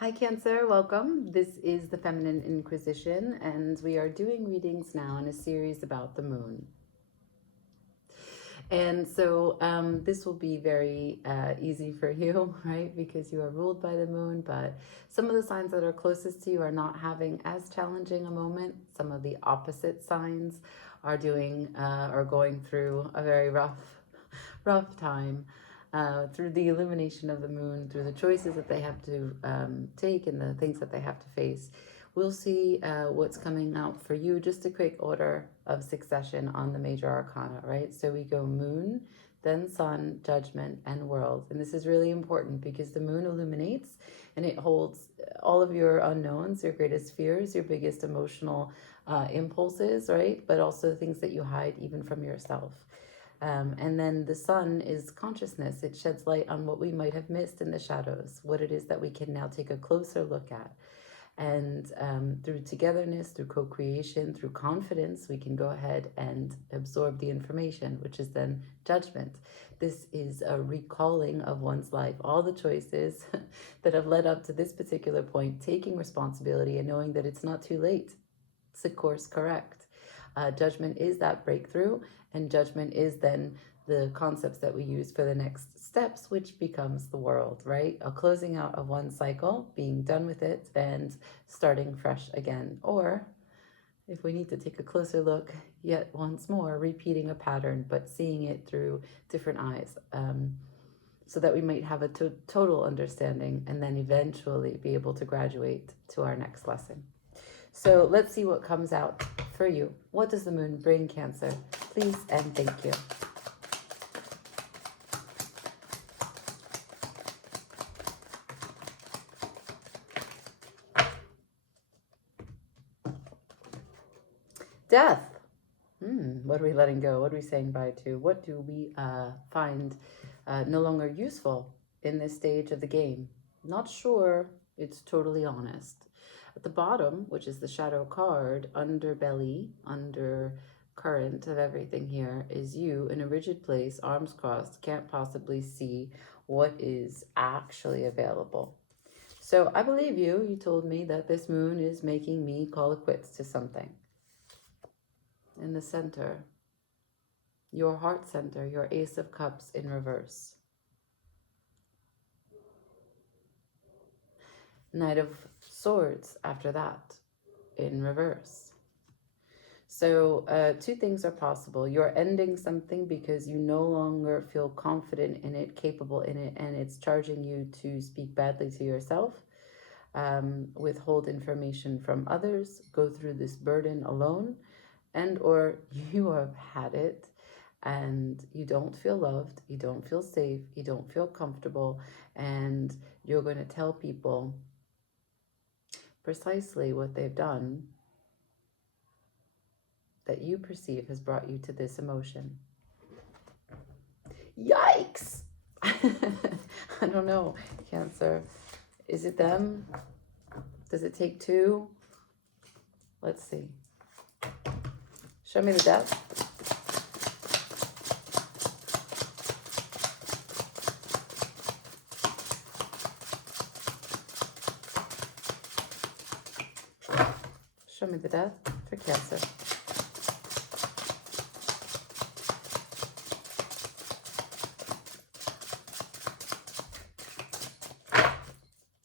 Hi Cancer, welcome. This is the Feminine Inquisition, and we are doing readings now in a series about the moon. And so this will be very easy for you, right? Because you are ruled by the moon, but some of the signs that are closest to you are not having as challenging a moment. Some of the opposite signs are going through a very rough time. Through the illumination of the moon, through the choices that they have to take and the things that they have to face. We'll see what's coming out for you. Just a quick order of succession on the major arcana, right? So we go moon, then sun, judgment, and world. And this is really important because the moon illuminates and it holds all of your unknowns, your greatest fears, your biggest emotional impulses, right? But also things that you hide even from yourself. And then the sun is consciousness. It sheds light on what we might have missed in the shadows, what it is that we can now take a closer look at. And through togetherness, through co-creation, through confidence, we can go ahead and absorb the information, which is then judgment. This is a recalling of one's life, all the choices that have led up to this particular point, taking responsibility and knowing that it's not too late. It's a course correct. Judgment is that breakthrough, and judgment is then the concepts that we use for the next steps, which becomes the world, right? A closing out of one cycle, being done with it, and starting fresh again. Or if we need to take a closer look, yet once more, repeating a pattern, but seeing it through different eyes, so that we might have a total understanding and then eventually be able to graduate to our next lesson. So let's see what comes out for you. What does the moon bring, Cancer? Please and thank you. Death. What are we letting go? What are we saying bye to? What do we find no longer useful in this stage of the game? Not sure it's totally honest. At the bottom, which is the shadow card, underbelly, under current of everything here, is you in a rigid place, arms crossed, can't possibly see what is actually available. So I believe you. You told me that this moon is making me call it quits to something. In the center, your heart center, your Ace of Cups in reverse. Knight of Swords after that in reverse. So two things are possible. You're ending something because you no longer feel confident in it, capable in it, and it's charging you to speak badly to yourself, withhold information from others, go through this burden alone, and or you have had it and you don't feel loved, you don't feel safe, you don't feel comfortable, and you're going to tell people precisely what they've done that you perceive has brought you to this emotion. Yikes! I don't know, Cancer. Is it them? Does it take two? Let's see. Show me the death. Show me the death for Cancer.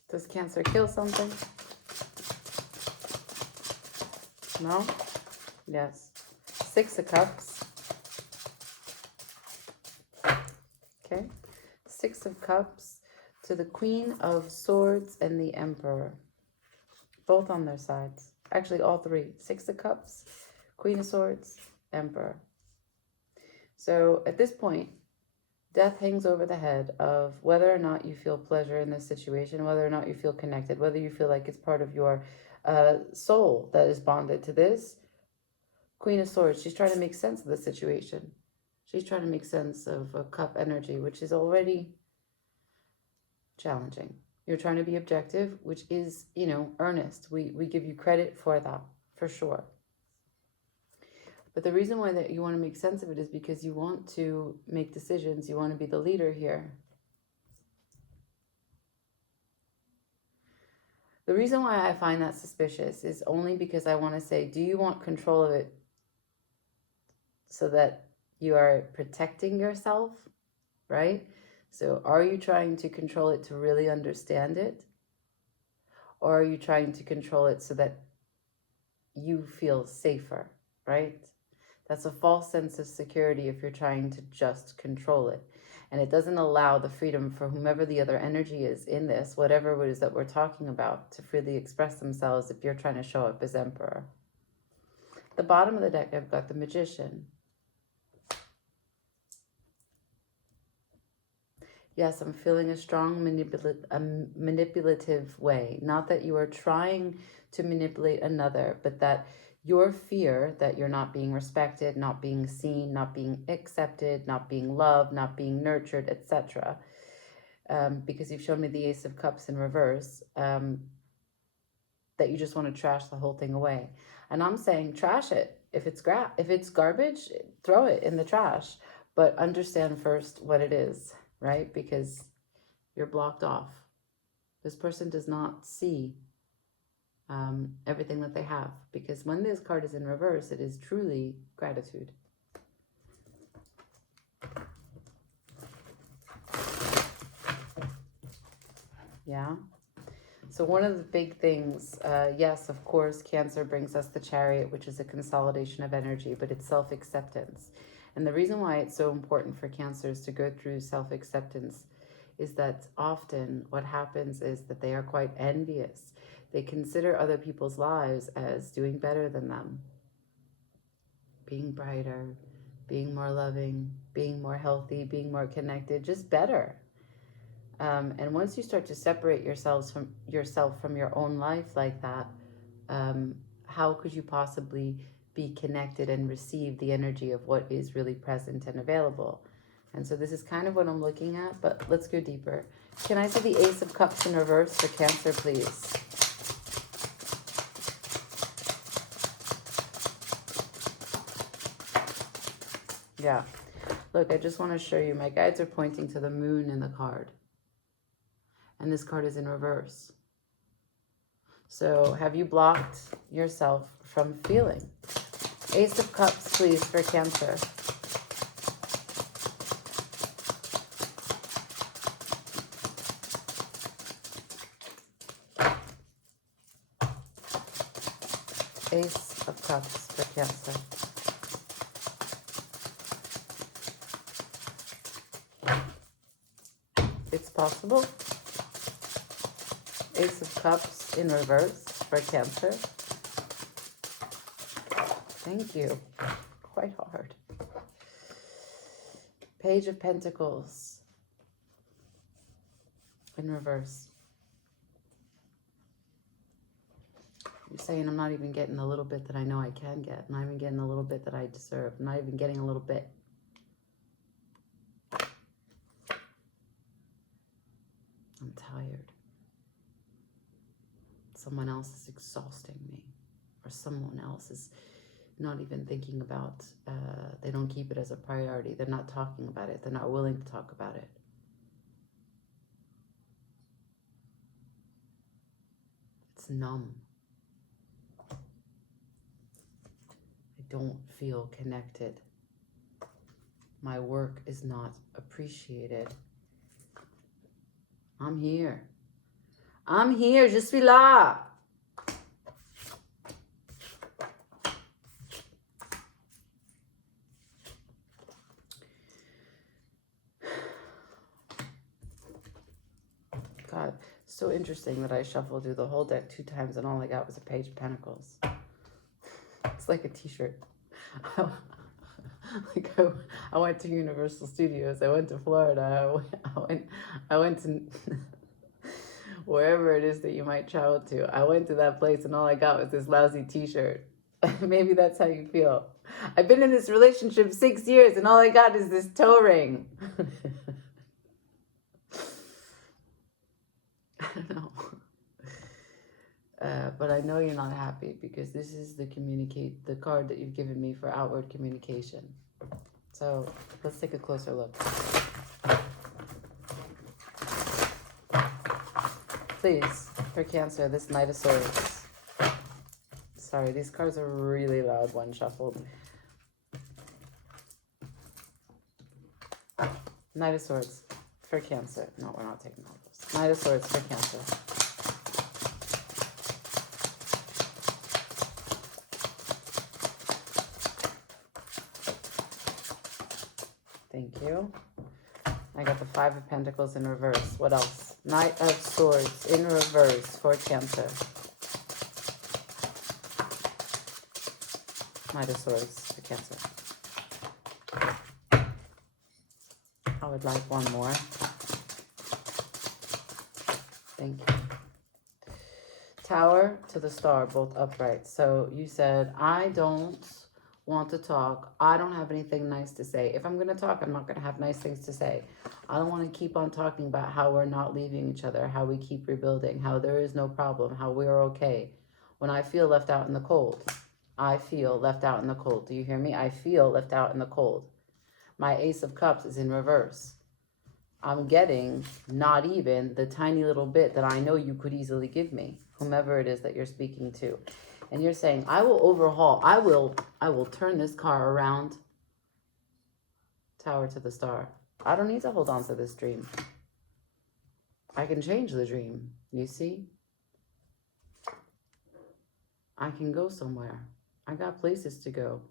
Does Cancer kill something? No? Yes. Six of Cups. Okay. Six of Cups to the Queen of Swords and the Emperor. Both on their sides. Actually, all three. Six of Cups, Queen of Swords, Emperor. So at this point, death hangs over the head of whether or not you feel pleasure in this situation, whether or not you feel connected, whether you feel like it's part of your soul that is bonded to this. Queen of Swords, she's trying to make sense of the situation. She's trying to make sense of a cup energy, which is already challenging. You're trying to be objective, which is, earnest. We give you credit for that, for sure. But the reason why that you want to make sense of it is because you want to make decisions. You want to be the leader here. The reason why I find that suspicious is only because I want to say, do you want control of it so that you are protecting yourself, right? So are you trying to control it to really understand it? Or are you trying to control it so that you feel safer, right? That's a false sense of security if you're trying to just control it. And it doesn't allow the freedom for whomever the other energy is in this, whatever it is that we're talking about, to freely express themselves if you're trying to show up as Emperor. The bottom of the deck, I've got the Magician. Yes, I'm feeling a strong manipulative way. Not that you are trying to manipulate another, but that your fear that you're not being respected, not being seen, not being accepted, not being loved, not being nurtured, etc. Because you've shown me the Ace of Cups in reverse, that you just want to trash the whole thing away. And I'm saying trash it. If it's garbage, throw it in the trash. But understand first what it is, right? Because you're blocked off. This person does not see everything that they have. Because when this card is in reverse, it is truly gratitude. Yeah. So one of the big things, yes, of course, Cancer brings us the Chariot, which is a consolidation of energy, but it's self-acceptance. And the reason why it's so important for Cancers to go through self-acceptance is that often what happens is that they are quite envious. They consider other people's lives as doing better than them, being brighter, being more loving, being more healthy, being more connected, just better. And once you start to separate yourself from your own life like that, how could you possibly be connected and receive the energy of what is really present and available? And so this is kind of what I'm looking at, but let's go deeper. Can I see the Ace of Cups in reverse for Cancer, please? Yeah. Look, I just want to show you, my guides are pointing to the moon in the card. And this card is in reverse. So have you blocked yourself from feeling? Ace of Cups, please, for Cancer. Ace of Cups for Cancer. It's possible. Ace of Cups in reverse for Cancer. Thank you. Quite hard. Page of Pentacles in reverse. You're saying I'm not even getting the little bit that I know I can get. I'm not even getting the little bit that I deserve. I'm not even getting a little bit. I'm tired. Someone else is exhausting me, or someone else is not even thinking about, they don't keep it as a priority. They're not talking about it. They're not willing to talk about it. It's numb. I don't feel connected. My work is not appreciated. I'm here. I'm here. Je suis là. God, so interesting that I shuffled through the whole deck 2 times and all I got was a Page of Pentacles. It's like a t-shirt. I went to Universal Studios. I went to Florida. I went to wherever it is that you might travel to. I went to that place and all I got was this lousy t-shirt. Maybe that's how you feel. I've been in this relationship 6 years and all I got is this toe ring. I don't know. But I know you're not happy because this is the card that you've given me for outward communication. So let's take a closer look. please, for Cancer, this Knight of Swords. Sorry, these cards are really loud when shuffled. Knight of Swords for Cancer. No, we're not taking all those. Knight of Swords for Cancer. Thank you. I got the Five of Pentacles in reverse. What else? Knight of Swords in reverse for Cancer. Knight of Swords for Cancer. I would like one more. Thank you. Tower to the Star, both upright. So you said, I don't want to talk. I don't have anything nice to say. If I'm going to talk, I'm not going to have nice things to say. I don't want to keep on talking about how we're not leaving each other, how we keep rebuilding, how there is no problem, how we're okay. When I feel left out in the cold, I feel left out in the cold. Do you hear me? I feel left out in the cold. My Ace of Cups is in reverse. I'm getting not even the tiny little bit that I know you could easily give me, whomever it is that you're speaking to. And you're saying, I will overhaul, I will turn this car around. Tower to the Star. I don't need to hold on to this dream. I can change the dream, you see? I can go somewhere. I got places to go.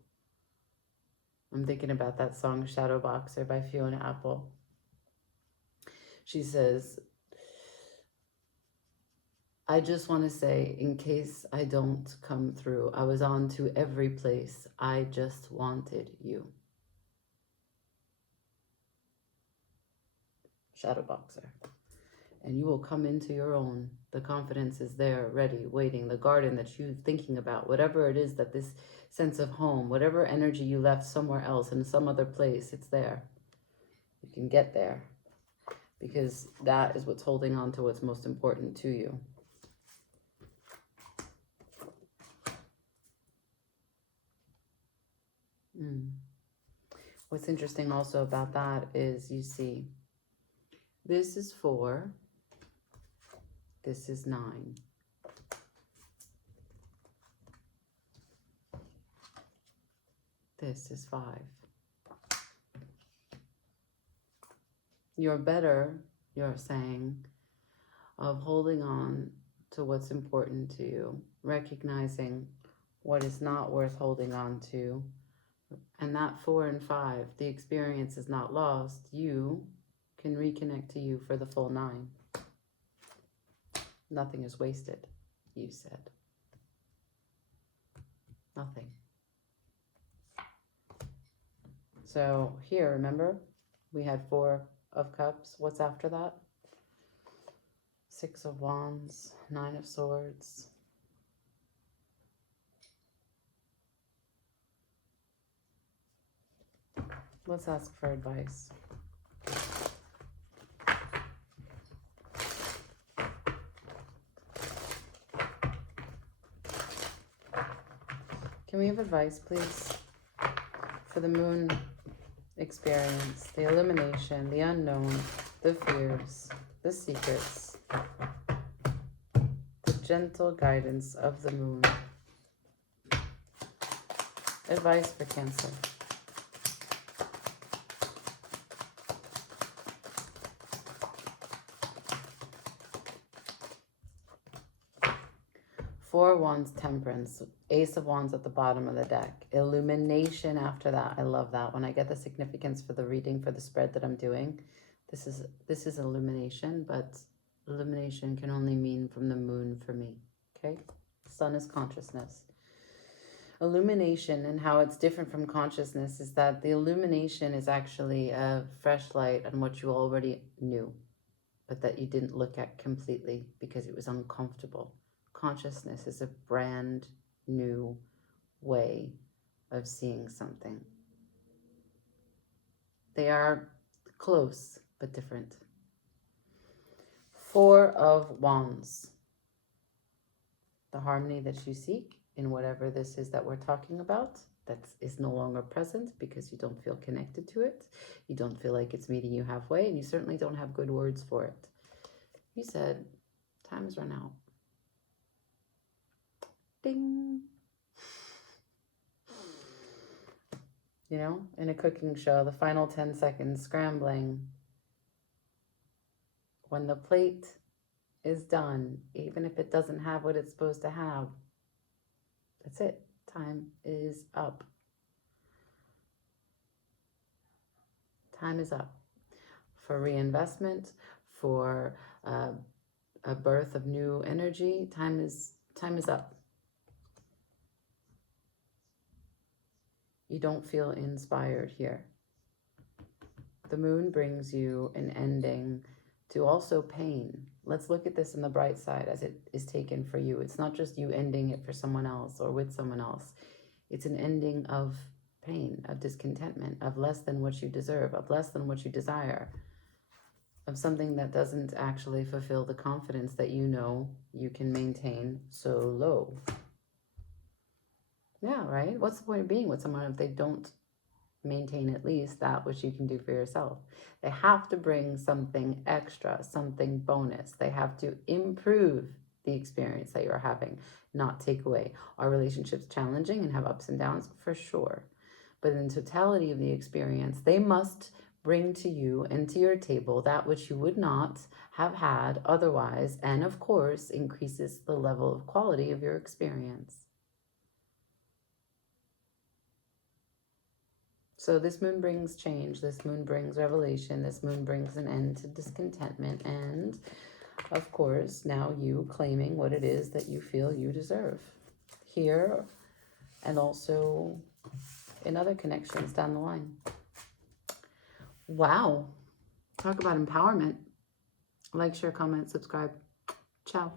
I'm thinking about that song, Shadow Boxer by Fiona Apple. She says, I just want to say, in case I don't come through, I was on to every place. I just wanted you. Shadow Boxer. And you will come into your own. The confidence is there, ready, waiting. The garden that you're thinking about, whatever it is that this sense of home, whatever energy you left somewhere else in some other place, it's there. You can get there because that is what's holding on to what's most important to you. What's interesting also about that is you see, this is 4, this is 9. This is 5. You're better, you're saying, of holding on to what's important to you, recognizing what is not worth holding on to. And that 4 and 5, the experience is not lost. You can reconnect to you for the full 9. Nothing is wasted, you said. Nothing. So here, remember, we had 4 of Cups. What's after that? 6 of Wands, 9 of Swords. Let's ask for advice. Can we have advice, please, for the moon experience, the illumination, the unknown, the fears, the secrets, the gentle guidance of the moon? Advice for Cancer. Four of Wands, Temperance, Ace of Wands at the bottom of the deck. Illumination after that. I love that. When I get the significance for the reading, for the spread that I'm doing, this is illumination, but illumination can only mean from the moon for me, okay? Sun is consciousness. Illumination and how it's different from consciousness is that the illumination is actually a fresh light on what you already knew, but that you didn't look at completely because it was uncomfortable. Consciousness is a brand new way of seeing something. They are close, but different. 4 of Wands. The harmony that you seek in whatever this is that we're talking about, that is no longer present because you don't feel connected to it. You don't feel like it's meeting you halfway, and you certainly don't have good words for it. You said, Time has run out. Ding. You know, in a cooking show, the final 10 seconds scrambling. When the plate is done, even if it doesn't have what it's supposed to have, that's it. Time is up. Time is up for reinvestment, for a birth of new energy. Time is up. You don't feel inspired here. The moon brings you an ending to also pain. Let's look at this in the bright side as it is taken for you. It's not just you ending it for someone else or with someone else. It's an ending of pain, of discontentment, of less than what you deserve, of less than what you desire, of something that doesn't actually fulfill the confidence that you know you can maintain so low. Yeah, right? What's the point of being with someone if they don't maintain at least that which you can do for yourself? They have to bring something extra, something bonus. They have to improve the experience that you're having, not take away. Are relationships challenging and have ups and downs? For sure. But in totality of the experience, they must bring to you and to your table that which you would not have had otherwise, and of course increases the level of quality of your experience. So this moon brings change, this moon brings revelation, this moon brings an end to discontentment, and of course now you claiming what it is that you feel you deserve here and also in other connections down the line. Wow. Talk about empowerment. Like, share, comment, subscribe. Ciao.